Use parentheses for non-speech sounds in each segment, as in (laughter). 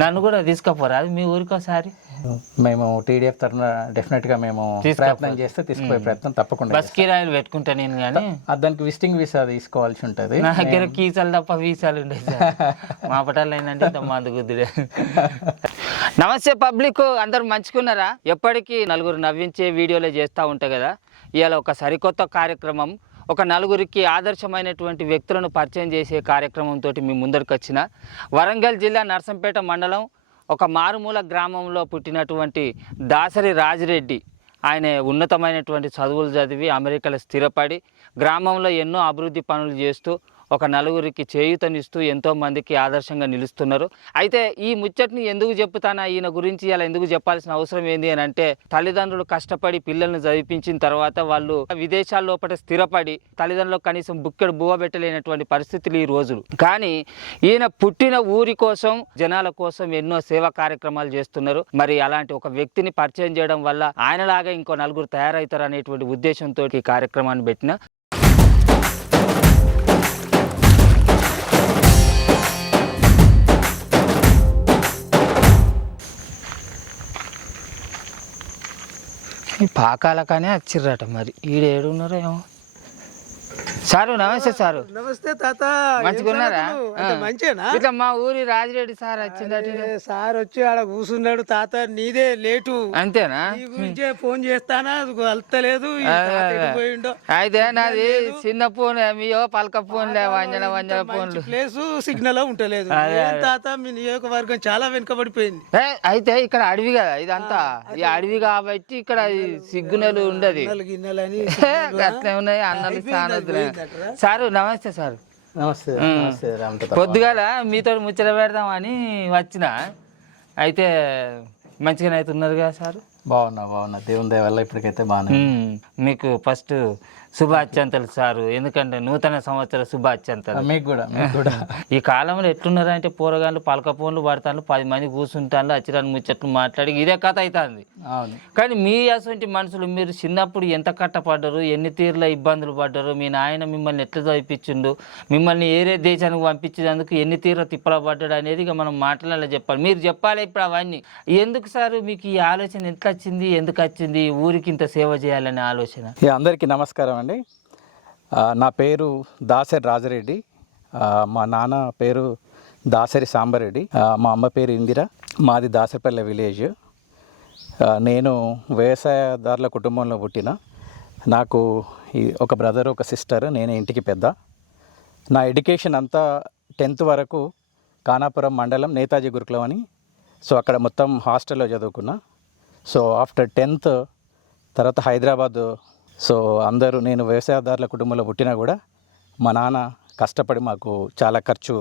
నన్ను కూడా తీసుకుపోరా అది మీ ఊరికి ఒకసారి. మేము టీడీఎఫ్ తరఫున డెఫినెట్గా మేము ప్రయత్నం చేస్తే తీసుకుపోయే ప్రయత్నం తప్పకుండా బస్ కిరాయిలు పెట్టుకుంటా నేను కానీ దానికి విజిటింగ్ వీసా తీసుకోవాల్సి ఉంటది. నా దగ్గర కీసాలు తప్ప వీసాలు ఉండేది. (laughs) మా పటాలు ఏంటంటే మందు గుద్దుడే. నమస్తే పబ్లిక్ అందరు మంచుకున్నారా? ఎప్పటికీ నలుగురు నవ్వించే వీడియోలే చేస్తూ ఉంటాయి కదా. ఇవాళ ఒక సరికొత్త కార్యక్రమం ఒక నలుగురికి ఆదర్శమైనటువంటి వ్యక్తులను పరిచయం చేసే కార్యక్రమంతో మీ ముందరికి వచ్చిన వరంగల్ జిల్లా నర్సంపేట మండలం ఒక మారుమూల గ్రామంలో పుట్టినటువంటి దాసరి రాజిరెడ్డి. ఆయన ఉన్నతమైనటువంటి చదువులు చదివి అమెరికాలో స్థిరపడి గ్రామంలో ఎన్నో అభివృద్ధి పనులు చేస్తూ ఒక నలుగురికి చేయూతనిస్తూ ఎంతోమందికి ఆదర్శంగా నిలుస్తున్నారు. అయితే ఈ ముచ్చట్ని ఎందుకు చెప్తానా? ఈయన గురించి ఇలా ఎందుకు చెప్పాల్సిన అవసరం ఏంది అని అంటే తల్లిదండ్రులు కష్టపడి పిల్లల్ని చదివించిన తర్వాత వాళ్ళు విదేశాల లోపల స్థిరపడి తల్లిదండ్రులకు కనీసం బుక్కెడు బువ్వ పెట్టలేనటువంటి పరిస్థితులు ఈ రోజులు. కానీ ఈయన పుట్టిన ఊరి కోసం జనాల కోసం ఎన్నో సేవా కార్యక్రమాలు చేస్తున్నారు. మరి అలాంటి ఒక వ్యక్తిని పరిచయం చేయడం వల్ల ఆయనలాగా ఇంకో నలుగురు తయారవుతారు అనేటువంటి ఉద్దేశంతో ఈ కార్యక్రమాన్ని పెట్టిన ఈ పాకాలకనే వచ్చిర్రట మరి. ఈడ ఏడున్నారో ఏమో. సారు నమస్తే సారు. నమస్తే తాత. మంచిగా ఉన్నారా అంటే మంచేనా? ఇట్లా మా ఊరి రాజిరెడ్డి సార్ వచ్చిందట సార్ వచ్చి ఆడ కూర్చున్నాడు తాత నీదే లేటు. అంతేనా? గురించే ఫోన్ చేస్తానా? వెళ్తలేదు అయితే నాది చిన్న ఫోన్ మీయో పలక ఫోన్లే వంజన వంజన ఫోన్లు. ప్లేస్ సిగ్నల్ ఉంటలేదు. తాత మీ నియోజకవర్గం చాలా వెనుకబడిపోయింది. అయితే ఇక్కడ అడవి కదా ఇదంతా. ఈ అడవి కాబట్టి ఇక్కడ ఈ సిగ్గునలు ఉండదు. గిన్నెలు అని (laughs) అట్లే ఉన్నాయి అన్నలు సారు నమస్తే సారు. నమస్తే పొద్దుగాల మీతో ముచ్చట పెడదామని వచ్చిన. అయితే మంచిగానే అయితే ఉన్నారు కదా సారు? బాగున్నా బాగున్నా. దేవుని దయ వల్ల ఇప్పటికైతే బాగున్నా. మీకు ఫస్ట్ శుభాచ్యంతలు సారు. ఎందుకంటే నూతన సంవత్సర శుభాచ్యంతలు మీకు కూడా కూడా. ఈ కాలంలో ఎట్లున్నారు అంటే పోరగాళ్ళు పలక ఫోన్లు పడతాను పది మంది కూర్చుంటాను అచ్చిరాని ముచ్చట్లు మాట్లాడి ఇదే కథ అవుతుంది కానీ మీ అటువంటి మనుషులు మీరు చిన్నప్పుడు ఎంత కట్టపడ్డారు ఎన్ని తీర్ల ఇబ్బందులు పడ్డారు మీ నాయన మిమ్మల్ని ఎట్లా చదివించిండు మిమ్మల్ని ఏరే దేశానికి పంపించేందుకు ఎన్ని తీర్ల తిప్పల పడ్డాడు అనేది ఇక మనం మాటలలో చెప్పాలి. మీరు చెప్పాలి ఇప్పుడు అవన్నీ. ఎందుకు సార్ మీకు ఈ ఆలోచన ఎట్లా వచ్చింది ఎందుకు వచ్చింది ఊరికి ఇంత సేవ చేయాలనే ఆలోచన? అందరికీ నమస్కారం అండి. నా పేరు దాసరి రాజరెడ్డి. మా నాన్న పేరు దాసరి సాంబారెడ్డి. మా అమ్మ పేరు ఇందిర మాది దాసరిపల్లె విలేజ్. నేను వ్యవసాయదారుల కుటుంబంలో పుట్టిన. నాకు ఈ ఒక బ్రదర్ ఒక సిస్టర్ నేను ఇంటికి పెద్ద. నా ఎడ్యుకేషన్ అంతా టెన్త్ వరకు కానాపురం మండలం నేతాజీ గురుకులం అని. సో అక్కడ మొత్తం హాస్టల్లో చదువుకున్నా. సో ఆఫ్టర్ టెన్త్ తర్వాత హైదరాబాద్ సో అందరూ నేను వ్యవసాయదారుల కుటుంబంలో పుట్టినా కూడా మా నాన్న కష్టపడి మాకు చాలా ఖర్చు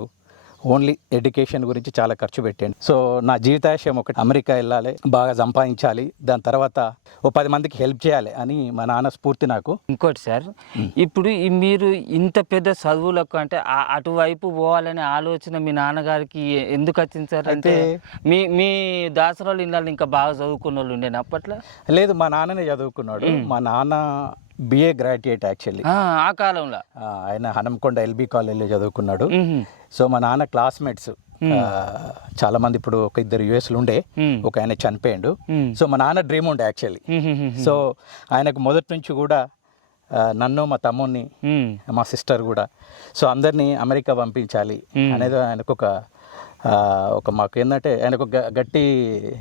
ఓన్లీ ఎడ్యుకేషన్ గురించి చాలా ఖర్చు పెట్టాను సో నా జీవితాశయం ఒకటి అమెరికా వెళ్ళాలి బాగా సంపాదించాలి దాని తర్వాత ఓ పది మందికి హెల్ప్ చేయాలి అని మా నాన్న స్ఫూర్తి నాకు. ఇంకోటి సార్ ఇప్పుడు ఈ మీరు ఇంత పెద్ద చదువులకు అంటే అటువైపు పోవాలనే ఆలోచన మీ నాన్నగారికి ఎందుకు వచ్చింది సార్? అంటే మీ మీ దాసరాలు ఇళ్ళని ఇంకా బాగా చదువుకున్న వాళ్ళు ఉండేనా అప్పట్లో? లేదు మా నాన్ననే చదువుకున్నాడు. మా నాన్న బిఏ గ్రాడ్యుయేట్ యాక్చువల్లీ ఆ, కాలంలో ఆయన హనంకొండ ఎల్బీ కాలేజీలో చదువుకున్నాడు. సో మా నాన్న క్లాస్మేట్స్ చాలా మంది ఇప్పుడు ఒక ఇద్దరు యుఎస్లు ఉండే. ఒక ఆయన చనిపోయిండు. సో మా నాన్న డ్రీమ్ ఉండే యాక్చువల్లీ సో ఆయనకు మొదటి నుంచి కూడా నన్ను మా తమ్ముడిని మ్మ్. మా సిస్టర్ కూడా సో అందరినీ అమెరికా పంపించాలి అనేది ఆయనకు ఒక ఒక మాకు ఏంటంటే ఆయనకు ఒక గట్టి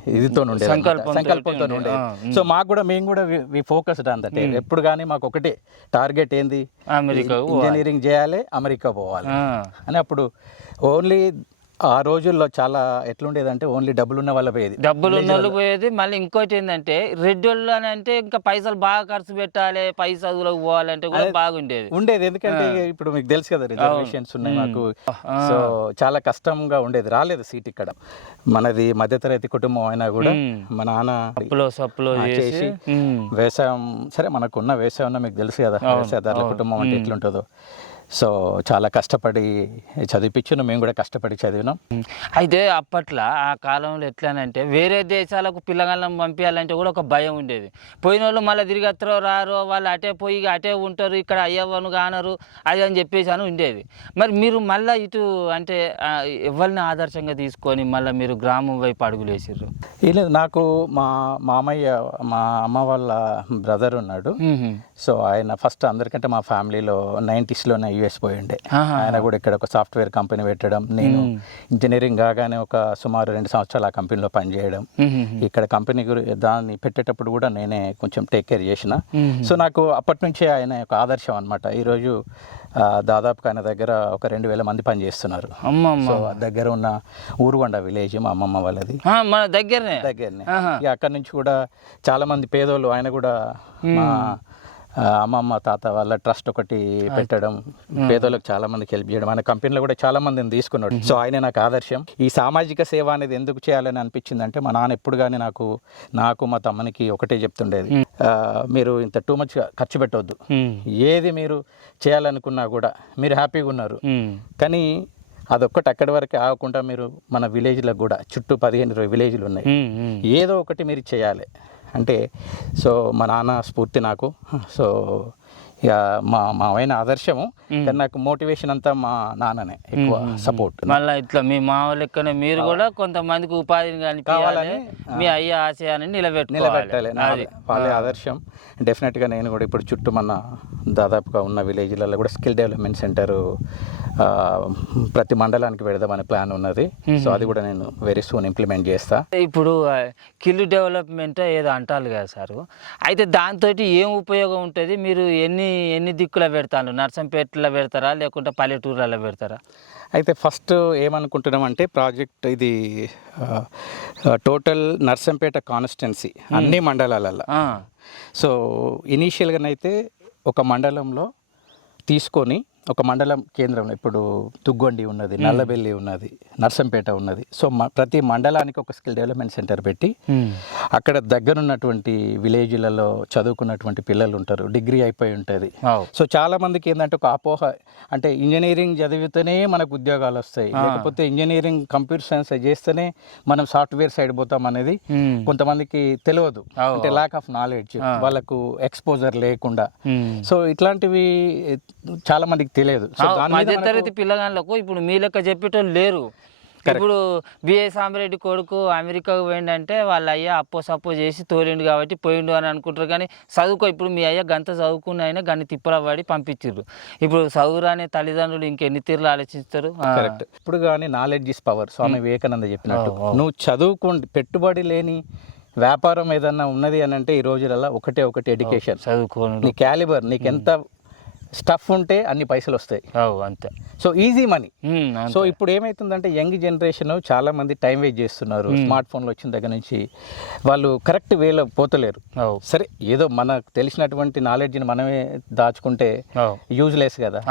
ఇదితో ఉండే సంకల్పంతో ఉండే. సో మాకు కూడా మేము కూడా వి ఫోకస్డ్ అంతే ఎప్పుడు కానీ మాకు ఒకటే టార్గెట్ ఏంది? ఇంజనీరింగ్ చేయాలి అమెరికా పోవాలి. అని అప్పుడు ఓన్లీ ఆ రోజుల్లో చాలా ఎట్లుండేదంటే ఓన్లీ డబ్బులు ఉన్న వాళ్ళ పోయేది. డబ్బులు ఉన్న వాళ్ళు పోయేది. మళ్ళీ ఇంకోటి ఏంటంటే రెడ్ వాళ్ళు అని అంటే ఇంకా పైసలు బాగా ఖర్చు పెట్టాలి పై చదువులకు పోవాలంటే కూడా బాగుండేది. ఉండేది. ఎందుకంటే ఇప్పుడు మీకు తెలుసు కదా రిజర్వేషన్స్ ఉన్నాయి మాకు. సో చాలా కష్టంగా ఉండేది. రాలేదు సీట్ ఇక్కడ. మనది మధ్యతరగతి కుటుంబం అయినా కూడా. మా నాన్న సప్పులో సప్పులో చేసి. వ్యవసాయం సరే మనకున్న వ్యవసాయం మీకు తెలుసు కదా వ్యవసాయదారుల కుటుంబం అంటే ఎట్లుంటుందో. సో చాలా కష్టపడి చదివిపించును మేము కూడా కష్టపడి చదివినాం. అయితే అప్పట్లో ఆ కాలంలో ఎట్లానంటే వేరే దేశాలకు పిల్లగాళ్ళని పంపించాలంటే కూడా ఒక భయం ఉండేది. పోయిన వాళ్ళు మళ్ళీ తిరిగి వస్తారో రారో వాళ్ళు అటే పోయి అటే ఉంటారు ఇక్కడ అయ్యవను కానరు అది అని చెప్పేసి అని ఉండేది. మరి మీరు మళ్ళీ ఇటు అంటే ఎవరిని ఆదర్శంగా తీసుకొని మళ్ళీ మీరు గ్రామం వైపు అడుగులు వేసారు లేదు నాకు మా మామయ్య మా అమ్మ వాళ్ళ బ్రదర్ ఉన్నాడు. సో ఆయన ఫస్ట్ అందరికంటే మా ఫ్యామిలీలో నైంటీస్లోనే యుఎస్ పోయిండే ఆహా. ఆయన కూడా ఇక్కడ ఒక సాఫ్ట్వేర్ కంపెనీ పెట్టడం నేను ఇంజనీరింగ్ కాగానే ఒక సుమారు రెండు సంవత్సరాలు ఆ కంపెనీలో పనిచేయడం. ఇక్కడ కంపెనీ గురి దాన్ని పెట్టేటప్పుడు కూడా నేనే కొంచెం టేక్ కేర్ చేసిన. సో నాకు అప్పటి నుంచే ఆయన ఒక ఆదర్శం అనమాట ఈరోజు ఆ, దాదాపుగా ఆయన దగ్గర ఒక రెండు వేల మంది పనిచేస్తున్నారు అమ్మమ్మ. సో దగ్గర ఉన్న ఊరుగొండ విలేజ్ మా అమ్మమ్మ వాళ్ళది. మన దగ్గరనే. దగ్గరనే. అక్కడి నుంచి కూడా చాలా మంది పేదోళ్ళు ఆయన కూడా మా అమ్మమ్మ తాత వాళ్ళ ట్రస్ట్ ఒకటి పెట్టడం పేదోళ్ళకి చాలా మందికి హెల్ప్ చేయడం ఆయన కంపెనీలో కూడా చాలా మందిని తీసుకున్నాడు. సో ఆయన నాకు ఆదర్శం. ఈ సామాజిక సేవ అనేది ఎందుకు చేయాలని అనిపించింది అంటే మా నాన్న ఎప్పుడు కానీ నాకు నాకు మా తమ్మనికి ఒకటే చెప్తుండేది. మీరు ఇంత టూ మచ్ ఖర్చు పెట్టవద్దు. ఏది మీరు చేయాలనుకున్నా కూడా మీరు హ్యాపీగా ఉన్నారు. కానీ అదొక్కటి అక్కడి వరకు ఆగకుండా మీరు మన విలేజ్లకు కూడా చుట్టూ పదిహేను ఇరవై విలేజ్లు ఉన్నాయి. ఏదో ఒకటి మీరు చేయాలి. అంటే సో మా నాన్న స్ఫూర్తి నాకు. సో ఇక మా మా ఆయన ఆదర్శము కానీ నాకు మోటివేషన్ అంతా మా నాన్ననే ఎక్కువ సపోర్ట్ మళ్ళీ ఇట్లా మీ మామ లెక్కనే మీరు కూడా కొంతమందికి ఉపాధిని కనిపించాలని మీ అయ్య ఆశయాన్ని నిలబెట్టుకోవాలి. నిలబెట్టాలి. వాళ్ళే ఆదర్శం. డెఫినెట్గా నేను కూడా ఇప్పుడు చుట్టూ మన దాదాపుగా ఉన్న విలేజ్లలో కూడా స్కిల్ డెవలప్మెంట్ సెంటర్ ప్రతి మండలానికి పెడదామనే ప్లాన్ ఉన్నది. సో అది కూడా నేను వెరీ సూన్ ఇంప్లిమెంట్ చేస్తా. ఇప్పుడు ఆ, కిల్లు డెవలప్మెంట్ ఏదో అంటారు కదా సార్. అయితే దాంతో ఏం ఉపయోగం ఉంటుంది? మీరు ఎన్ని ఎన్ని దిక్కుల పెడతారు నర్సంపేటలో పెడతారా? లేకుంటే పల్లెటూర్లలో పెడతారా? అయితే ఫస్ట్ ఏమనుకుంటున్నాం అంటే ప్రాజెక్ట్ ఇది టోటల్ నర్సంపేట కాన్స్టిట్యున్సీ అన్ని మండలాలలో. సో ఇనీషియల్గానైతే ఒక మండలంలో తీసుకొని ఒక మండలం కేంద్రంలో ఇప్పుడు తుగ్గొండి ఉన్నది నల్లబెల్లి ఉన్నది నర్సంపేట ఉన్నది. సో ప్రతి మండలానికి ఒక స్కిల్ డెవలప్మెంట్ సెంటర్ పెట్టి అక్కడ దగ్గరున్నటువంటి విలేజ్లలో చదువుకున్నటువంటి పిల్లలు ఉంటారు డిగ్రీ అయిపోయి ఉంటుంది. సో చాలా మందికి ఏంటంటే ఒక అపోహ అంటే ఇంజనీరింగ్ చదివితేనే మనకు ఉద్యోగాలు వస్తాయి. లేకపోతే ఇంజనీరింగ్ కంప్యూటర్ సైన్స్ చేస్తేనే మనం సాఫ్ట్వేర్ సైడ్ పోతాం అనేది. కొంతమందికి తెలియదు. అంటే ల్యాక్ ఆఫ్ నాలెడ్జ్ వాళ్ళకు ఎక్స్పోజర్ లేకుండా. సో ఇట్లాంటివి చాలా మందికి తెలియదు సో అవు, దాని మీద మధ్య తరగతి పిల్లగాళ్ళకు ఇప్పుడు మీ లెక్క చెప్పేటోళ్ళు లేరు. ఇప్పుడు బిఏ సామిరెడ్డి కొడుకు అమెరికాకు పోయిండంటే వాళ్ళ అయ్య అప్పో సప్పో చేసి తోలిండు కాబట్టి పోయిండు అని అనుకుంటారు. కానీ చదువుకో ఇప్పుడు మీ అయ్య గంత చదువుకున్న అయినా గన్ని తిప్పల పడి పంపించారు ఇప్పుడు చదువురాని తల్లిదండ్రులు ఇంకెన్ని తీర్లు ఆలోచిస్తారు? ఇప్పుడు కానీ knowledge is power Swami Vivekananda చెప్పినట్టు. నువ్వు చదువుకోండి పెట్టుబడి లేని వ్యాపారం ఏదన్నా ఉన్నది అని అంటే ఈ రోజులలో ఒకటే ఒకటి ఎడ్యుకేషన్ చదువుకోను. నీ క్యాలిబర్ నీకు ఎంత స్టఫ్ ఉంటే అన్ని పైసలు వస్తాయి. అంతే. So easy money. సో ఇప్పుడు ఏమవుతుందంటే యంగ్ జనరేషన్ చాలా మంది టైం వేస్ట్ చేస్తున్నారు. స్మార్ట్ ఫోన్లు వచ్చిన దగ్గర నుంచి వాళ్ళు కరెక్ట్ వేలో పోతలేరు. సరే ఏదో మనకు తెలిసినటువంటి నాలెడ్జ్ని మనమే దాచుకుంటే యూజ్లెస్ కదా.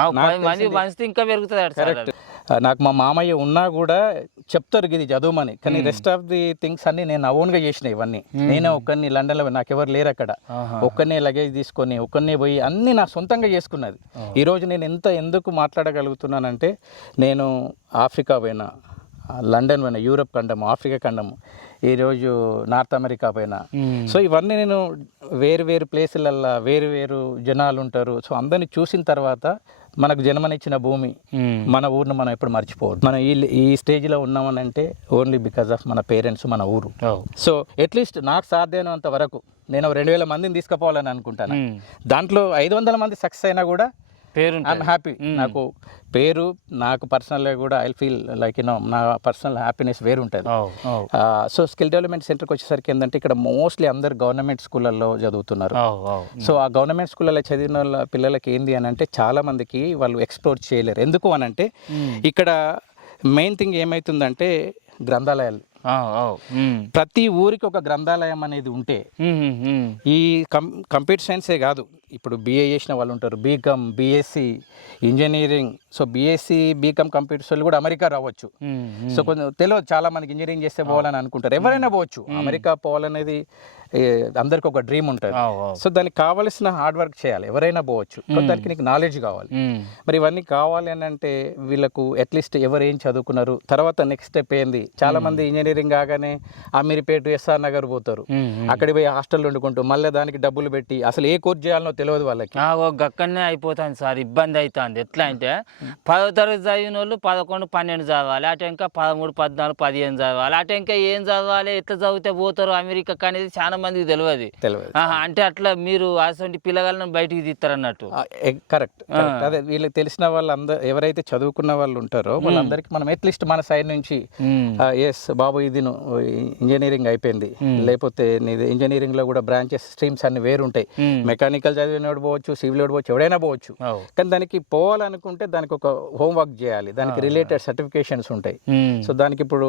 ఇంకా పెరుగుతుంది నాకు మా మామయ్య ఉన్నా కూడా చెప్తారు ఇది చదువుమని. కానీ రెస్ట్ ఆఫ్ ది థింగ్స్ అన్ని నేను ఓన్గా చేసిన ఇవన్నీ. నేనే ఒక్కరిని లండన్లో నాకు ఎవరు లేరు అక్కడ. ఒక్కరినే లగేజ్ తీసుకొని ఒక్కరినే పోయి అన్ని నా సొంతంగా చేసుకున్నది. ఈరోజు నేను ఎంత ఎందుకు మాట్లాడగలుగుతున్నానంటే నేను ఆఫ్రికా పోయినా లండన్ పోయినా యూరప్ ఖండము ఆఫ్రికా ఖండము ఈరోజు నార్త్ అమెరికా పోయినా. ఉమ్. సో ఇవన్నీ నేను వేరు వేరు ప్లేసులల్లో వేరు వేరు జనాలు ఉంటారు సో అందరిని చూసిన తర్వాత మనకు జన్మనిచ్చిన భూమి. మన ఊరిని మనం ఎప్పుడు మర్చిపోవద్దు మనం ఈ ఈ స్టేజ్లో ఉన్నామని అంటే ఓన్లీ బికాస్ ఆఫ్ మన పేరెంట్స్ మన ఊరు సో అట్లీస్ట్ నాకు సాధ్యమైనంత వరకు నేను రెండు వేల మందిని తీసుకుపోవాలని అనుకుంటాను. దాంట్లో ఐదు వందల మంది సక్సెస్ అయినా కూడా పేరు ఐఎమ్ హ్యాపీ నాకు పేరు నాకు పర్సనల్గా కూడా I feel like you know నా పర్సనల్ హ్యాపీనెస్ వేరు ఉంటుంది సో స్కిల్ డెవలప్మెంట్ సెంటర్కి వచ్చేసరికి ఏంటంటే ఇక్కడ మోస్ట్లీ అందరు గవర్నమెంట్ స్కూళ్ళల్లో చదువుతున్నారు. సో ఆ గవర్నమెంట్ స్కూళ్ళలో చదివిన వాళ్ళ పిల్లలకి ఏంది అని అంటే చాలా మందికి వాళ్ళు ఎక్స్ప్లోర్ చేయలేరు. ఎందుకు అని అంటే ఇక్కడ మెయిన్ థింగ్ ఏమవుతుందంటే గ్రంథాలయాలు. ప్రతి ఊరికి ఒక గ్రంథాలయం అనేది ఉంటే. ఈ కం కంప్యూటర్ సైన్సే కాదు. ఇప్పుడు బీఏ చేసిన వాళ్ళు ఉంటారు. BCom BSc engineering. So BSc BCom computers వాళ్ళు కూడా అమెరికా రావచ్చు. సో కొంచెం తెలియదు. చాలా మందికి ఇంజనీరింగ్ చేస్తే పోవాలని అనుకుంటారు. ఎవరైనా పోవచ్చు. అమెరికా పోవాలనేది అందరికి ఒక డ్రీమ్ ఉంటుంది. సో దానికి కావలసిన హార్డ్ వర్క్ చేయాలి. ఎవరైనా పోవచ్చు. దానికి నీకు నాలెడ్జ్ కావాలి. మరి ఇవన్నీ కావాలి అని అంటే వీళ్ళకు అట్లీస్ట్ ఎవరు ఏం చదువుకున్నారు? తర్వాత నెక్స్ట్ స్టెప్ ఏంది? చాలా మంది ఇంజనీరింగ్ కాగానే అమీర్పేట ఎస్ఆర్ నగర్ పోతారు. అక్కడికి పోయి హాస్టల్ వండుకుంటూ మళ్ళీ దానికి డబ్బులు పెట్టి అసలు ఏ కోర్స్ చేయాలనో తెలియదు వాళ్ళకి. గక్కడనే అయిపోతుంది సార్ ఇబ్బంది అవుతుంది ఎట్లా అంటే పదో తరగతి చదివిన వాళ్ళు పదకొండు పన్నెండు చదవాలి అటు ఇంకా పదమూడు పద్నాలుగు పదిహేను చదవాలి అటు ఇంకా ఏం చదవాలి ఎట్లా చదివితే పోతారు అమెరికా అనేది చాలా మందికి తెలియదు తెలియదు అంటే అట్లా మీరు అటువంటి పిల్లగాళ్ళని బయటికి తీస్తారన్నట్టు కరెక్ట్ అదే వీళ్ళకి తెలిసిన వాళ్ళందరూ ఎవరైతే చదువుకున్న వాళ్ళు ఉంటారో వాళ్ళందరికీ మనం అట్లీస్ట్ మన సైడ్ నుంచి. ఎస్ బాబు ఇది నువ్వు ఇంజనీరింగ్ అయిపోయింది. లేకపోతే నీది ఇంజనీరింగ్లో కూడా బ్రాంచెస్ స్ట్రీమ్స్ అన్ని వేరు ఉంటాయి ఉమ్. మెకానికల్ చదివినోడు పోవచ్చు సివిల్ పోవచ్చు ఎవడైనా పోవచ్చు. కానీ దానికి పోవాలనుకుంటే దానికి ఒక హోంవర్క్ చేయాలి. దానికి రిలేటెడ్ సర్టిఫికేషన్స్ ఉంటాయి. సో దానికి ఇప్పుడు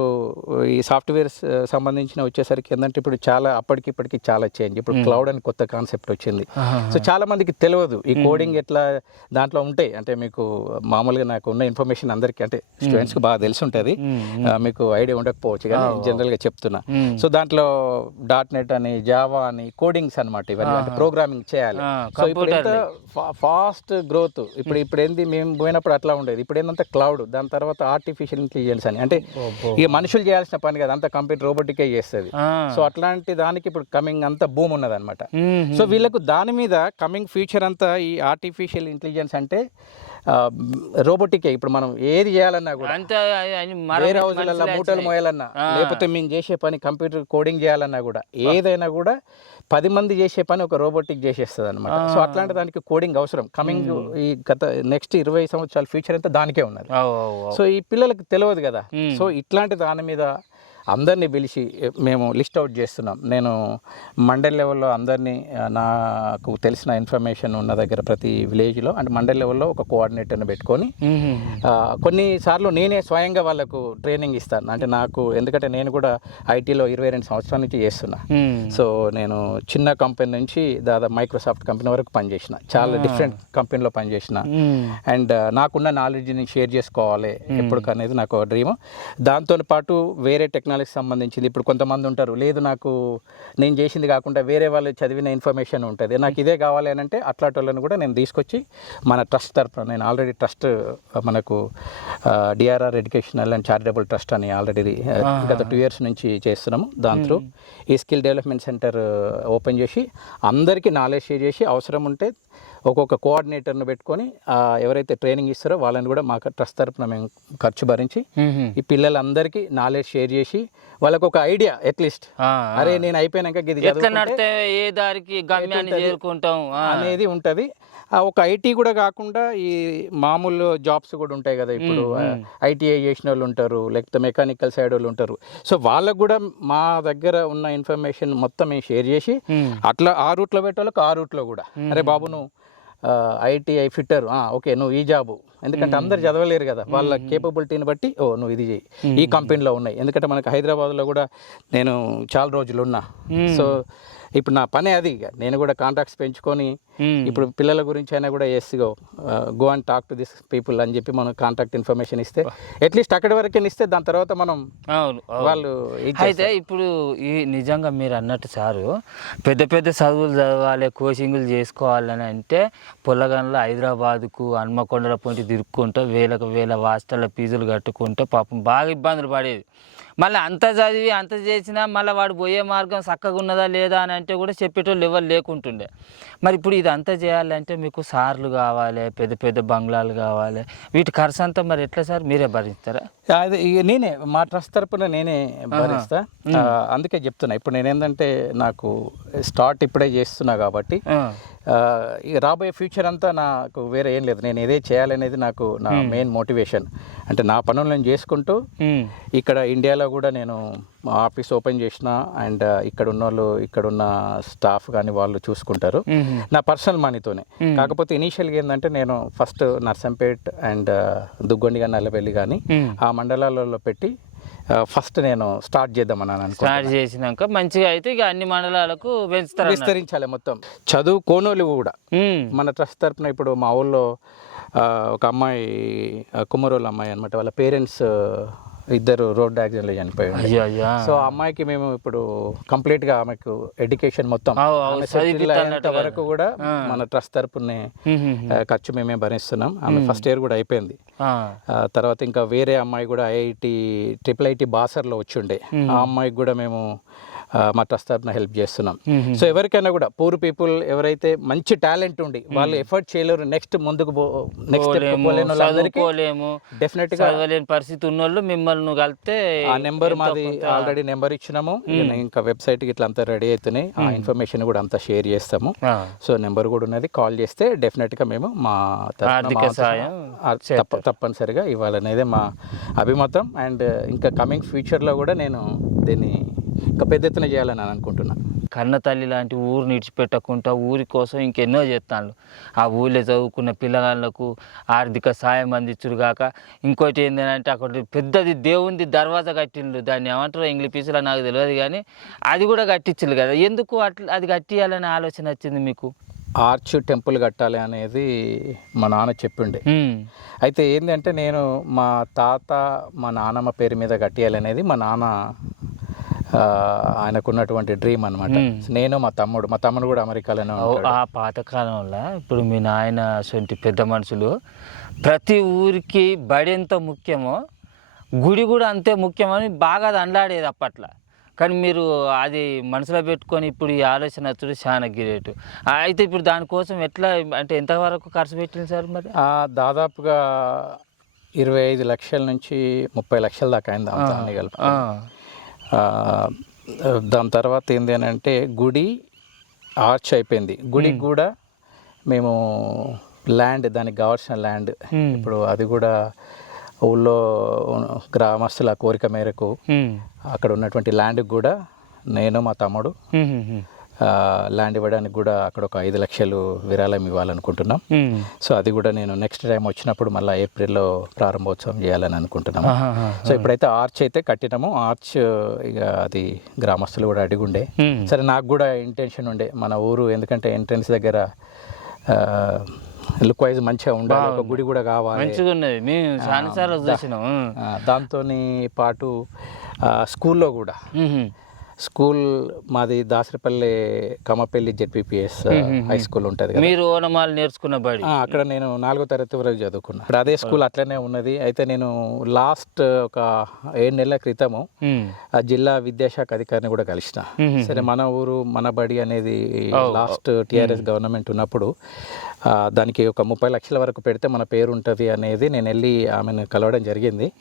ఈ సాఫ్ట్వేర్స్ సంబంధించిన వచ్చేసరికి ఏంటంటే ఇప్పుడు చాలా అప్పటికి ఇప్పటికి చాలా చేంజ్ ఇప్పుడు క్లౌడ్ అని కొత్త కాన్సెప్ట్ వచ్చింది. సో చాలా మందికి తెలియదు ఈ కోడింగ్ ఎట్లా దాంట్లో ఉంటాయి. అంటే మీకు మామూలుగా నాకు ఉన్న ఇన్ఫర్మేషన్ అందరికీ అంటే స్టూడెంట్స్కి బాగా తెలిసి ఉంటుంది. మీకు ఐడియా ఉండకపోవచ్చు. కానీ జనరల్గా చెప్తున్నా. సో దాంట్లో. డాట్ నెట్ అని జావా అని కోడింగ్స్ అన్నమాట ఇవన్నీ అంటే ప్రోగ్రామింగ్ చేయాలి. సో ఇప్పుడు ఎంత ఫాస్ట్ గ్రోత్ ఇప్పుడు ఇప్పుడు ఏంది మేము పోయినప్పుడు అట్లా ఉండేది. ఇప్పుడు ఏంటంటే క్లౌడ్ దాని తర్వాత ఆర్టిఫిషియల్ ఇంటెలిజెన్స్ అని. అంటే ఇక మనుషులు చేయాల్సిన పని కదా అంత కంప్యూటర్ రోబోటికే చేస్తుంది. సో అట్లాంటి దానికి ఇప్పుడు కమింగ్ అంతా భూమి ఉన్నది అనమాట ఉమ్. సో వీళ్ళకు దాని మీద కమింగ్ ఫ్యూచర్ అంతా ఈ ఆర్టిఫిషియల్ ఇంటెలిజెన్స్ అంటే రోబోటికే ఇప్పుడు మనం ఏది చేయాలన్నా కూడా వేరే హౌజులలో మూటలు. మోయాలన్నా. లేకపోతే మేము చేసే పని కంప్యూటర్ కోడింగ్ చేయాలన్నా కూడా ఏదైనా కూడా పది మంది చేసే పని ఒక రోబోటిక్ చేసేస్తుంది అనమాట సో అట్లాంటి దానికి కోడింగ్ అవసరం కమింగ్ ఈ గత నెక్స్ట్ ఇరవై సంవత్సరాల ఫ్యూచర్ అంతా దానికే ఉన్నది. సో ఈ పిల్లలకు తెలియదు కదా. సో ఇట్లాంటి దాని మీద అందరినీ పిలిచి మేము లిస్ట్ అవుట్ చేస్తున్నాం. నేను మండల్ లెవెల్లో అందరినీ నాకు తెలిసిన ఇన్ఫర్మేషన్ ఉన్న దగ్గర ప్రతి విలేజ్లో అంటే మండల్ లెవెల్లో ఒక కోఆర్డినేటర్ని పెట్టుకొని కొన్నిసార్లు నేనే స్వయంగా వాళ్ళకు ట్రైనింగ్ ఇస్తాను. అంటే నాకు ఎందుకంటే నేను కూడా ఐటీలో ఇరవై రెండు సంవత్సరాల నుంచి చేస్తున్నా. సో నేను చిన్న కంపెనీ నుంచి దాదాపు మైక్రోసాఫ్ట్ కంపెనీ వరకు పనిచేసిన. చాలా డిఫరెంట్ కంపెనీలో పనిచేసిన. అండ్ నాకున్న నాలెడ్జ్ని షేర్ చేసుకోవాలి ఎప్పుడు అనేది నాకు డ్రీమ్. దాంతో పాటు వేరే టెక్నాలజీకి సంబంధించింది. ఇప్పుడు కొంతమంది ఉంటారు లేదు నాకు నేను చేసింది కాకుండా వేరే వాళ్ళు చదివిన ఇన్ఫర్మేషన్ ఉంటుంది. నాకు ఇదే కావాలి అని అంటే అట్లాంటి వాళ్ళని కూడా నేను తీసుకొచ్చి మన ట్రస్ట్ తరఫున నేను ఆల్రెడీ ట్రస్ట్ మనకు DRR educational and charitable trust అని ఆల్రెడీ గత టూ ఇయర్స్ నుంచి చేస్తున్నాము దాని త్రూ. ఈ స్కిల్ డెవలప్మెంట్ సెంటర్ ఓపెన్ చేసి అందరికీ నాలెడ్జ్ షేర్ చేసి అవసరం ఉంటే ఒక్కొక్క కోఆర్డినేటర్ను పెట్టుకొని ఎవరైతే ట్రైనింగ్ ఇస్తారో వాళ్ళని కూడా మా ట్రస్ట్ తరపున మేము ఖర్చు భరించి. ఈ పిల్లలందరికీ నాలెడ్జ్ షేర్ చేసి వాళ్ళకు ఒక ఐడియా అట్లీస్ట్ అరే నేను అయిపోయినాక ఇది ఏ దారికి గమ్యాన్ని చేరుకుంటాం. అనేది ఉంటుంది. ఒక ఐటీ కూడా కాకుండా ఈ మామూలు జాబ్స్ కూడా ఉంటాయి కదా ఇప్పుడు ఐటీఐ చేసిన వాళ్ళు ఉంటారు లేకపోతే మెకానికల్ సైడ్ వాళ్ళు ఉంటారు. సో వాళ్ళకు కూడా మా దగ్గర ఉన్న ఇన్ఫర్మేషన్ మొత్తం మేము షేర్ చేసి. అట్లా ఆ రూట్లో పెట్టే వాళ్ళకి ఆ రూట్లో కూడా. అరే బాబు నువ్వు ఐటీఐ ఫిట్టర్. ఓకే నువ్వు ఈ జాబు. ఎందుకంటే అందరు చదవలేరు కదా. వాళ్ళ కేపబిలిటీని బట్టి ఓ నువ్వు ఇది చెయ్యి ఈ కంపెనీలో ఉన్నాయి. ఎందుకంటే మనకి హైదరాబాద్లో కూడా నేను చాలా రోజులు ఉన్నా. సో ఇప్పుడు నా పనే అది ఇక. నేను కూడా కాంటాక్ట్స్ పెంచుకొని. ఇప్పుడు పిల్లల గురించి అయినా కూడా yes go and talk to this people అని చెప్పి మనం కాంటాక్ట్ ఇన్ఫర్మేషన్ ఇస్తే అట్లీస్ట్ అక్కడి వరకే ఇస్తే దాని తర్వాత మనం. వాళ్ళు అయితే ఇప్పుడు ఈ నిజంగా మీరు అన్నట్టు సారు పెద్ద పెద్ద చదువులు చదవాలి కోచింగ్లు చేసుకోవాలని అంటే పొల్లగంలో హైదరాబాద్కు హన్మకొండల పొంటి తిరుక్కుంటూ వేలకు వేల హాస్టల్ల ఫీజులు కట్టుకుంటూ పాపం బాగా ఇబ్బందులు పడేది. మళ్ళీ అంత చదివి అంత చేసినా మళ్ళీ వాడు పోయే మార్గం చక్కగా ఉన్నదా లేదా అని అంటే కూడా చెప్పేటోళ్ళు ఎవరు లేకుంటుండే. మరి ఇప్పుడు ఇది అంతా చేయాలంటే మీకు సార్లు కావాలి పెద్ద పెద్ద బంగ్లాలు కావాలి. వీటి ఖర్చు అంతా మరి ఎట్లా సార్? మీరే భరిస్తారా? అది నేనే మా ట్రస్ట్ తరపున నేనే భరిస్తా. అందుకే చెప్తున్నా. ఇప్పుడు నేను ఏంటంటే నాకు స్టార్ట్ ఇప్పుడే చేస్తున్నా కాబట్టి రాబోయే ఫ్యూచర్ అంతా నాకు వేరే ఏం లేదు. నేను ఇదే చేయాలనేది నాకు నా మెయిన్ మోటివేషన్. అంటే నా పనులు నేను చేసుకుంటూ. ఇక్కడ ఇండియాలో కూడా నేను ఆఫీస్ ఓపెన్ చేసిన అండ్ ఇక్కడ ఉన్న వాళ్ళు ఇక్కడ ఉన్న స్టాఫ్ కానీ వాళ్ళు చూసుకుంటారు. నా పర్సనల్ మనీతోనే కాకపోతే ఇనీషియల్గా ఏంటంటే నేను ఫస్ట్ నర్సంపేట్ అండ్ దుగ్గొండి కానీ నల్లబెల్లి కానీ. ఆ మండలాలలో పెట్టి ఫస్ట్ నేను స్టార్ట్ చేద్దామని అనుకుంటున్నాను స్టార్ట్ చేసినాక మంచిగా అయితే ఇక అన్ని మండలాలకు పెంచుతారు. విస్తరించాలి మొత్తం చదువు కోనోళ్ళు కూడా. మన ట్రస్ట్ తరపున ఇప్పుడు మా ఊళ్ళో ఒక అమ్మాయి కుమ్మరోళ్ళ అమ్మాయి అనమాట వాళ్ళ పేరెంట్స్ ఇద్దరు రోడ్ యాక్సిడెంట్లో చనిపోయారు. అయ్యో సో అమ్మాయికి మేము ఇప్పుడు కంప్లీట్గా ఆమెకు ఎడ్యుకేషన్ మొత్తం వరకు కూడా మన ట్రస్ట్ తరపునే ఖర్చు మేమే భరిస్తున్నాం. ఆమె ఫస్ట్ ఇయర్ కూడా అయిపోయింది. తర్వాత ఇంకా వేరే అమ్మాయి కూడా ఐఐటి ట్రిపుల్ ఐటి బాసర్లో వచ్చిండే. ఆ అమ్మాయికి కూడా మేము మా ట్రస్ట్ తరపున హెల్ప్ చేస్తున్నాం సో ఎవరికైనా కూడా పూర్ పీపుల్ ఎవరైతే మంచి టాలెంట్ ఉండి వాళ్ళు ఎఫర్ట్ చేయలేరు నెక్స్ట్ ముందుకు నెక్స్ట్ పోలేము, డెఫినెట్గా పరిస్థితి ఉన్నోళ్ళు మిమ్మల్ని నువ్వు కలిస్తే ఆ నెంబర్ మాది ఆల్రెడీ నెంబర్ ఇచ్చినాము. ఇంకా వెబ్సైట్ ఇట్లా అంతా రెడీ అవుతున్నాయి ఆ ఇన్ఫర్మేషన్ కూడా అంతా షేర్ చేస్తాము. సో నెంబర్ కూడా ఉన్నది కాల్ చేస్తే డెఫినెట్గా మేము మా ఆర్థిక తప్ప తప్పనిసరిగా ఇవ్వాలనేదే మా అభిమతం. అండ్ ఇంకా కమింగ్ ఫ్యూచర్లో కూడా నేను దీన్ని ఇంకా పెద్ద ఎత్తున చేయాలని నేను అనుకుంటున్నాను కన్న తల్లి లాంటి ఊరిని విడిచిపెట్టకుండా ఊరి కోసం ఇంకెన్నో చేస్తాను ఆ ఊళ్ళో చదువుకున్న పిల్లగాళ్ళకు ఆర్థిక సాయం అందించుడు కాక ఇంకోటి ఏంటంటే అక్కడ పెద్దది దేవుంది దర్వాజా కట్టిండు దాన్ని ఏమంటారో ఇంగ్లీష్ పీసులో నాకు తెలియదు కానీ అది కూడా కట్టించరు కదా. ఎందుకు అట్లా అది కట్టియాలనే ఆలోచన వచ్చింది మీకు? ఆర్చ్ టెంపుల్ కట్టాలి అనేది మా నాన్న చెప్పిండే. అయితే ఏంటంటే నేను మా తాత మా నాన్నమ్మ పేరు మీద కట్టియాలనేది మా నాన్న ఆయనకున్నటువంటి డ్రీమ్ అనమాట నేను మా తమ్ముడు మా తమ్ముడు కూడా అమెరికాలోనే ఆ పాతకాలంలో ఇప్పుడు మీ నాయన సొంటి పెద్ద మనుషులు ప్రతి ఊరికి బడి ఎంత ముఖ్యమో గుడి కూడా అంతే ముఖ్యమని బాగా అది అండాడేది అప్పట్లో. కానీ మీరు అది మనసులో పెట్టుకొని ఇప్పుడు ఈ ఆలోచన వచ్చుడు చాలా గిరేటు అయితే ఇప్పుడు దానికోసం ఎట్లా అంటే ఎంతవరకు ఖర్చు పెట్టింది సార్ మరి? దాదాపుగా ఇరవై ఐదు లక్షల నుంచి ముప్పై లక్షల దాకా అయింది కలిపి. దాని తర్వాత ఏంది అని అంటే గుడి ఆర్చ్ అయిపోయింది గుడికి కూడా మేము ల్యాండ్ దానికి కావాల్సిన ల్యాండ్. ఇప్పుడు అది కూడా ఊళ్ళో గ్రామస్తుల కోరిక మేరకు. అక్కడ ఉన్నటువంటి ల్యాండ్కి కూడా నేను మా తమ్ముడు ల్యాండ్ ఇవ్వడానికి కూడా అక్కడ ఒక ఐదు లక్షలు విరాళం ఇవ్వాలనుకుంటున్నాం. సో అది కూడా నేను నెక్స్ట్ టైం వచ్చినప్పుడు మళ్ళీ ఏప్రిల్లో ప్రారంభోత్సవం చేయాలని అనుకుంటున్నాం. సో ఇప్పుడైతే ఆర్చ్ అయితే కట్టినాము. ఆర్చ్ ఇక అది గ్రామస్తులు కూడా అడిగి ఉండే ఉమ్. సరే నాకు కూడా ఇంటెన్షన్ ఉండే. మన ఊరు ఎందుకంటే ఎంట్రన్స్ దగ్గర లుక్ వైజ్ మంచిగా ఉండాలి. ఒక గుడి కూడా కావాలి. మంచిగా ఉన్నది. మేము చాలాసార్లు చూసినాం దాంతో పాటు స్కూల్లో కూడా. స్కూల్ మాది Dasaripalli Kammapalli ZPPS high school ఉంటుంది మీరు ఓనమాలు నేర్చుకున్న బడి. అక్కడ నేను నాలుగో తరగతి వరకు చదువుకున్నా. ఇక్కడ అదే స్కూల్ అట్లనే ఉన్నది. అయితే నేను లాస్ట్ ఒక ఏడు నెలల క్రితము. ఆ జిల్లా విద్యాశాఖ అధికారిని కూడా కలిసిన. సరే మన ఊరు మన బడి అనేది లాస్ట్ టిఆర్ఎస్ గవర్నమెంట్ ఉన్నప్పుడు దానికి ఒక ముప్పై లక్షల వరకు పెడితే మన పేరు ఉంటుంది అనేది నేను వెళ్ళి ఆమెను కలవడం జరిగింది.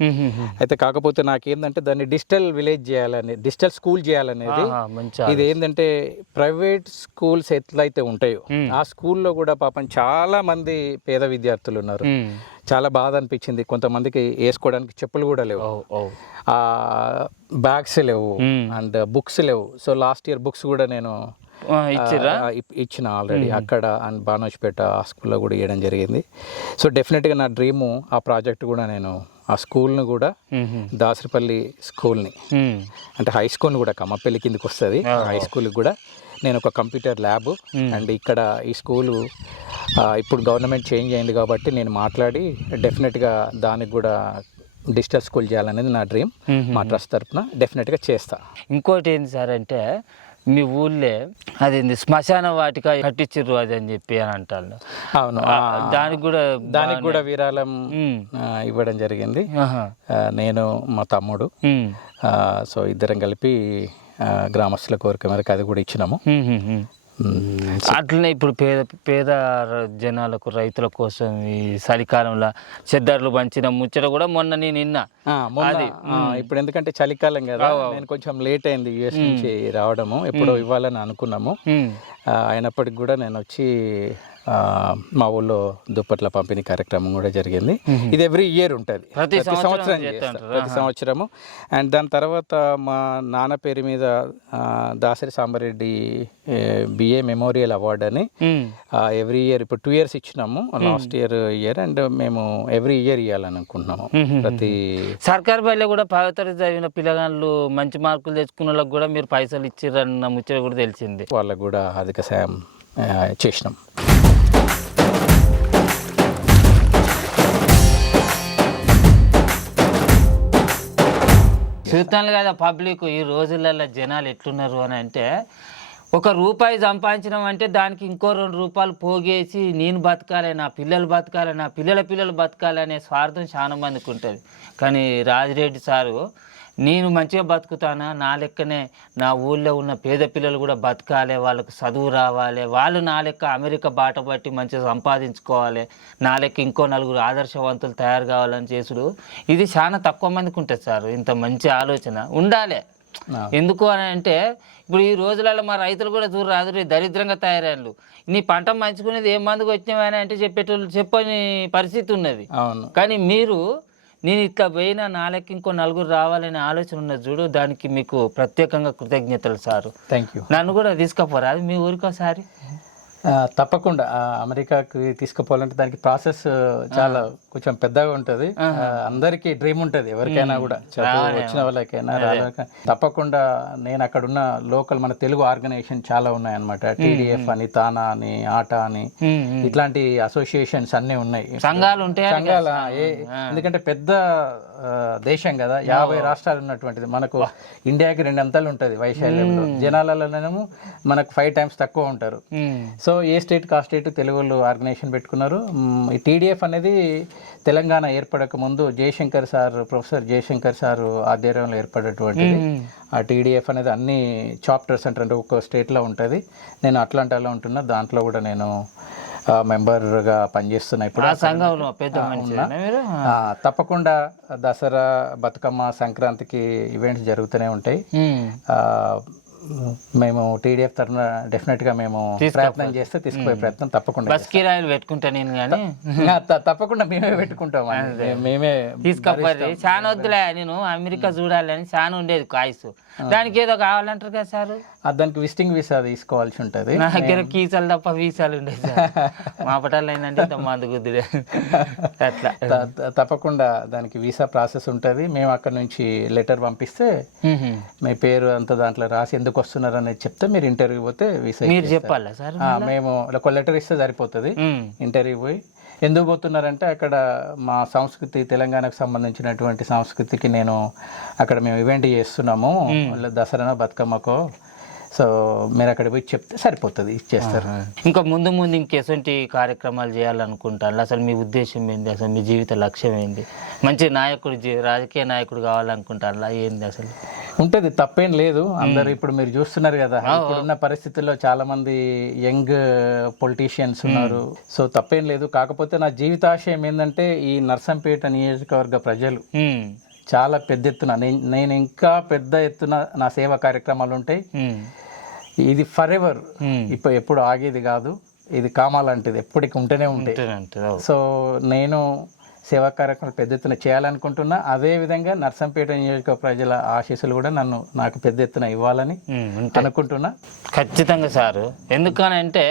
అయితే కాకపోతే నాకేందంటే దాన్ని డిజిటల్ విలేజ్ చేయాలని డిజిటల్ స్కూల్ చేయాలనేది ఇది ఏంటంటే ప్రైవేట్ స్కూల్స్ ఎట్లయితే ఉంటాయో ఆ స్కూల్లో కూడా పాపం చాలా మంది పేద విద్యార్థులు ఉన్నారు. చాలా బాధ అనిపించింది. కొంతమందికి వేసుకోవడానికి చెప్పులు కూడా లేవు. బ్యాగ్స్ లేవు. అండ్ బుక్స్ లేవు. సో లాస్ట్ ఇయర్ బుక్స్ కూడా నేను ఇచ్చిర్రా? ఇచ్చిన ఆల్రెడీ అక్కడ అండ్ బానోజ్పేట ఆ స్కూల్లో కూడా ఇవ్వడం జరిగింది. సో డెఫినెట్గా నా డ్రీము ఆ ప్రాజెక్ట్ కూడా నేను ఆ స్కూల్ను కూడా. దాసరిపల్లి స్కూల్ని. అంటే హై స్కూల్ కూడా కమ్మపల్లి కిందకి వస్తుంది. హై స్కూల్కి కూడా నేను ఒక కంప్యూటర్ ల్యాబ్ అండ్ ఇక్కడ ఈ స్కూలు ఇప్పుడు గవర్నమెంట్ చేంజ్ అయింది కాబట్టి నేను మాట్లాడి డెఫినెట్గా దానికి కూడా డిజిటల్ స్కూల్ చేయాలనేది నా డ్రీమ్ మా ట్రస్ట్ తరఫున డెఫినెట్గా చేస్తా. ఇంకోటి ఏంది సార్ అంటే మీ ఊళ్ళే అదేంది శ్మశాన వాటిక కట్టించిర్రు అది అని చెప్పి అని అంటారు అవును. దానికి కూడా దానికి కూడా విరాళం ఇవ్వడం జరిగింది. నేను మా తమ్ముడు సో ఇద్దరం కలిపి గ్రామస్తుల కోరిక మేరకు అది కూడా ఇచ్చినాము. అట్లనే ఇప్పుడు పేద పేద జనాలకు రైతుల కోసం ఈ చలికాలంలో చెద్దర్లు పంచిన ముచ్చట కూడా మొన్న నేను నిన్న ఇప్పుడు ఎందుకంటే చలికాలం కదా నేను కొంచెం లేట్ అయింది యుఎస్ నుంచి రావడము ఎప్పుడో ఇవ్వాలని అనుకున్నాము. అయినప్పటికి కూడా నేను వచ్చి మా ఊళ్ళో దుప్పట్ల పంపిణీ కార్యక్రమం కూడా జరిగింది. ఇది ఎవ్రీ ఇయర్ ఉంటుంది. ప్రతి సంవత్సరం. ప్రతి సంవత్సరము. అండ్ దాని తర్వాత మా నాన్న పేరు మీద Dasari Samba Reddy BA memorial award అని. ఎవ్రీ ఇయర్ ఇప్పుడు టూ ఇయర్స్ ఇచ్చినాము. Last year year. అండ్ మేము ఎవ్రీ ఇయర్ ఇవ్వాలని అనుకుంటున్నాము ప్రతి సర్కార్ బడిలో కూడా పదో తరగతి చదివిన పిల్లగాళ్ళు మంచి మార్కులు తెచ్చుకున్న వాళ్ళకి కూడా మీరు పైసలు ఇచ్చిరన్న ముచ్చట కూడా తెలిసింది. వాళ్ళకు కూడా అధిక సాయం చేసినాం. చూస్తాను కదా పబ్లిక్ ఈ రోజులలో జనాలు ఎట్లున్నారు అని అంటే ఒక రూపాయి సంపాదించడం అంటే దానికి ఇంకో రెండు రూపాయలు పోగేసి నేను బతకాలి నా పిల్లలు బతకాలి నా పిల్లల పిల్లలు బతకాలి అనే స్వార్థం చాలా మందికి ఉంటుంది. కానీ రాజిరెడ్డి సారు నేను మంచిగా బతుకుతానా? నా లెక్కనే నా ఊళ్ళో ఉన్న పేద పిల్లలు కూడా బతకాలి వాళ్ళకు చదువు రావాలి వాళ్ళు నా లెక్క అమెరికా బాట పట్టి మంచిగా సంపాదించుకోవాలి నా లెక్క ఇంకో నలుగురు ఆదర్శవంతులు తయారు కావాలని చేసుడు. ఇది చాలా తక్కువ మందికి ఉంటుంది సార్ ఇంత మంచి ఆలోచన. ఉండాలి. ఎందుకు అని అంటే ఇప్పుడు ఈ రోజులలో మా రైతులు కూడా చూడరు రాదు దరిద్రంగా తయారయ్యారు. నీ పంట మంచుకునేది ఏం మందుకు వచ్చినామని అంటే చెప్పేటోళ్ళు చెప్పని పరిస్థితి ఉన్నది. అవును. కానీ మీరు నేను ఇట్లా పోయినా నాలకి ఇంకో నలుగురు రావాలనే ఆలోచన ఉన్నది చూడు దానికి మీకు ప్రత్యేకంగా కృతజ్ఞతలు సారు. థ్యాంక్ యూ నన్ను కూడా తీసుకుపోరా అది మీ ఊరికి ఒకసారి ఆ, తప్పకుండా. అమెరికాకి తీసుకుపోవాలంటే దానికి ప్రాసెస్ చాలా కొంచెం పెద్దగా ఉంటుంది. అందరికీ డ్రీమ్ ఉంటుంది. ఎవరికైనా కూడా. వచ్చిన వాళ్ళకైనా తప్పకుండా నేను అక్కడ ఉన్న లోకల్ మన తెలుగు ఆర్గనైజేషన్ చాలా ఉన్నాయన్నమాట. టీడీఎఫ్ అని తానా అని ఆట అని. ఇట్లాంటి అసోసియేషన్స్ అన్నీ ఉన్నాయి. సంఘాలు ఉంటాయి సంఘాల ఏ- ఎందుకంటే పెద్ద దేశం కదా. యాభై రాష్ట్రాలు ఉన్నటువంటిది. మనకు ఇండియాకి రెండు అంతలు ఉంటుంది వైశాల్యంలో. జనాలలోనేమో మనకు ఫైవ్ టైమ్స్ తక్కువ ఉంటారు. సో ఏ స్టేట్కి ఆ స్టేట్ తెలుగు వాళ్ళు ఆర్గనైజేషన్ పెట్టుకున్నారు. ఈ టీడీఎఫ్ అనేది తెలంగాణ ఏర్పడక ముందు Jayashankar sir professor Jayashankar sir ఆధ్వర్యంలో ఏర్పడేటువంటిది. ఆ టీడీఎఫ్ అనేది అన్ని చాప్టర్స్ అంటే ఒక్కొక్క స్టేట్లో ఉంటుంది. నేను అట్లాంటాలో ఉంటున్నా దాంట్లో కూడా నేను మెంబర్గా పనిచేస్తున్నా ఇప్పుడు. తప్పకుండా దసరా బతుకమ్మ సంక్రాంతికి ఈవెంట్స్ జరుగుతూనే ఉంటాయి. మేము టీడీఎఫ్ తరఫున డెఫినెట్గా మేము ప్రయత్నం చేస్తే తీసుకుపోయే ప్రయత్నం తప్పకుండా బస్ కిరాయిలు పెట్టుకుంటా నేను కానీ తప్పకుండా మేమే పెట్టుకుంటాం. మేమే తీసుకపోయి చాలా వద్దులే నేను అమెరికా చూడాలని చాలా ఉండేది కాయిస్. దానికి ఏదో కావాలంటారు కదా సార్? దానికి విజిటింగ్ వీసా తీసుకోవాల్సి ఉంటుంది. నా దగ్గర కీసాలు తప్ప వీసాలు ఉండేది మా పటాలు ఏంటంటే మందు గుద్దుడే. అట్లా. తప్పకుండా దానికి వీసా ప్రాసెస్ ఉంటుంది. మేము అక్కడ నుంచి లెటర్ పంపిస్తే. మీ పేరు అంతా దాంట్లో రాసి ఎందుకు వస్తున్నారు అనేది చెప్తే మీరు ఇంటర్వ్యూ పోతే వీసా మీరు చెప్పాలా సార్ మేము ఒక లెటర్ ఇస్తే సరిపోతుంది. ఇంటర్వ్యూ పోయి ఎందుకు పోతున్నారంటే అక్కడ మా సంస్కృతి తెలంగాణకు సంబంధించినటువంటి సంస్కృతికి నేను అక్కడ మేము ఈవెంట్ చేస్తున్నాము. దసరా బతుకమ్మకో సో మీరు అక్కడ పోయి చెప్తే సరిపోతుంది ఇచ్చేస్తారు. ఇంకా ముందు ముందు ఇంకెటువంటి కార్యక్రమాలు చేయాలనుకుంటాను అసలు మీ ఉద్దేశం ఏంది? అసలు మీ జీవిత లక్ష్యం ఏంది? మంచి నాయకుడు రాజకీయ నాయకుడు కావాలనుకుంటాను ఏంది అసలు? ఉంటుంది తప్పేం లేదు. అందరూ ఇప్పుడు మీరు చూస్తున్నారు కదా ఇప్పుడున్న పరిస్థితుల్లో చాలా మంది యంగ్ పొలిటీషియన్స్ ఉన్నారు. సో తప్పేం లేదు. కాకపోతే నా జీవితాశయం ఏంటంటే ఈ నర్సంపేట నియోజకవర్గ ప్రజలు. చాలా పెద్ద ఎత్తున నేను ఇంకా పెద్ద ఎత్తున నా సేవా కార్యక్రమాలు ఉంటాయి. ఇది ఫర్ ఎవర్. ఇప్పుడు ఎప్పుడు ఆగేది కాదు. ఇది కామాలంటిది ఎప్పటికి ఉంటూనే ఉంటాయి. సో నేను సేవా కార్యక్రమాలు పెద్ద ఎత్తున చేయాలనుకుంటున్నా. అదే విధంగా నర్సంపేట నియోజక ప్రజల ఆశీస్సులు కూడా నన్ను నాకు పెద్ద ఎత్తున ఇవ్వాలని. అనుకుంటున్నా. ఖచ్చితంగా సారు. ఎందుకనంటే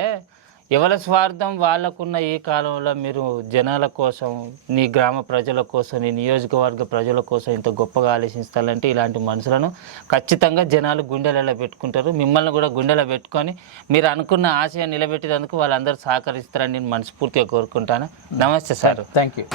ఎవరి స్వార్థం వాళ్ళకున్న ఈ కాలంలో మీరు జనాల కోసం నీ గ్రామ ప్రజల కోసం నీ నియోజకవర్గ ప్రజల కోసం ఇంత గొప్పగా ఆలోచిస్తారంటే ఇలాంటి మనుషులను ఖచ్చితంగా జనాలు గుండెలలో పెట్టుకుంటారు. మిమ్మల్ని కూడా గుండెలో పెట్టుకొని మీరు అనుకున్న ఆశయం నిలబెట్టేందుకు వాళ్ళందరూ సహకరిస్తారని నేను మనస్ఫూర్తిగా కోరుకుంటాను. నమస్తే సార్. Thank you